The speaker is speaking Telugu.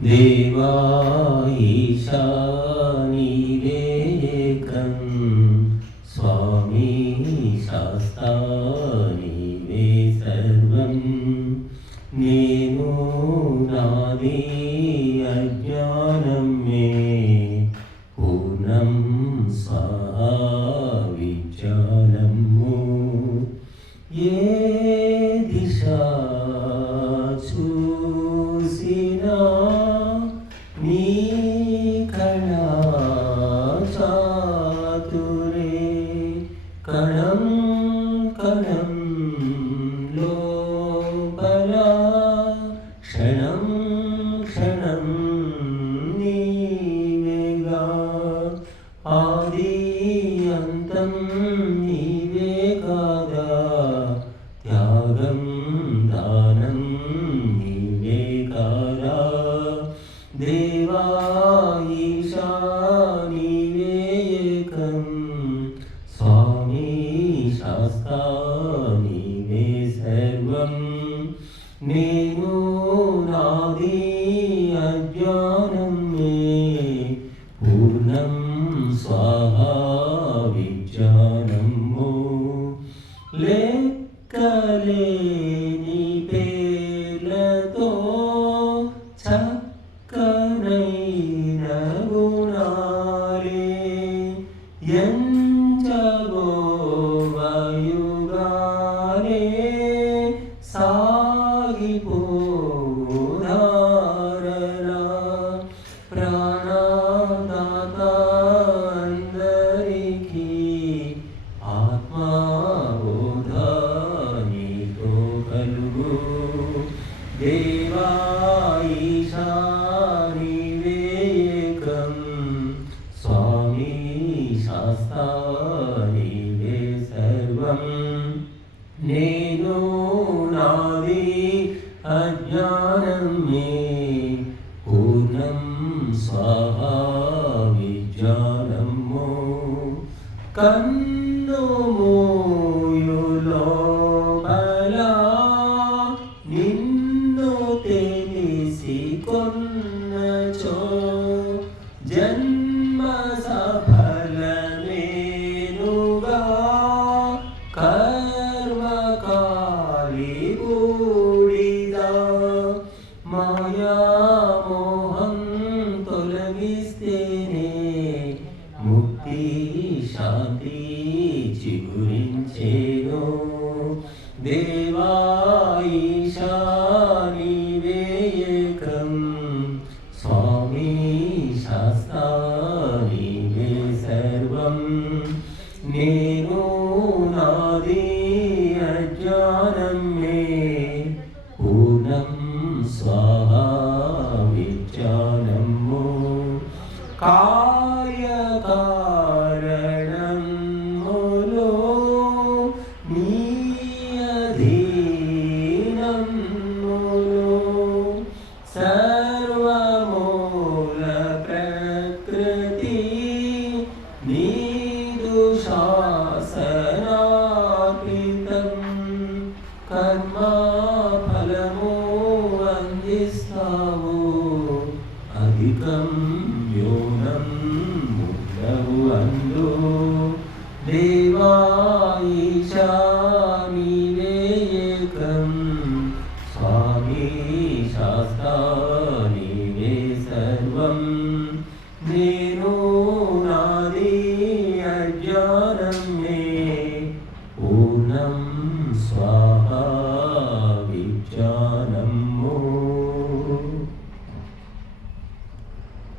దేవా ఈశా నీవేకం స్వామి శాస్తా నీవే సర్వం నేను నాది అజ్ఞానం మే పూర్ణం స్వాహా విజ్ఞానము ఏ దిశ చూసినా నీ కళా చాతురే కణం కణం లోపల క్షణం క్షణం నీవేగా ఆది అంతం నీవే కాదా త్యాగం దానం నీవే కాదా దేవా ఈశా నీవే ఏకం స్వామి శాస్తా నీవే సర్వం నేను నాది అజ్ఞానం మే పూర్ణం స్వాహా విజ్ఞానము లెక్కలేని పేర్లతో చక్కనైన గుణాలే ఎంచబోవయుగాలే సాగిపోధారలా ప్రాణదాత అందరికీ ఆత్మబోధ నీతో కలుగు దేవా ఈశా నీవే ఏకం స్వామి శాస్తా నీవే సర్వం నేను నాది అజ్ఞానం మే పూర్ణం స్వాహా విజ్ఞానము కన్ను మూయులోపల నిన్ను తెలిసి కొన్నచో జన్మ సఫలమేనుగా కర్మకాలి బూడిదా మాయామోహం తొలగిస్తేనే ముక్తి శాంతి చిగురించేను దేవా ఈశా నీవే ఏకం స్వామి శాస్తా నీవే సర్వం నేను నాది అజ్ఞానం మే పూర్ణం స్వాహా విజ్ఞానము కార్యకారణములో నీ అధీనములో సర్వమూల ప్రకృతి నీదు శాసనార్పితం కర్మ ఫలము అందిస్తావు అధికం యోనం ముద్దవు అందు దేవా ఈశా నీవే ఏకం స్వామి శాస్తా నీవే సర్వం నేను నాది అజ్ఞానం మే పూర్ణం స్వాహా విజ్ఞానం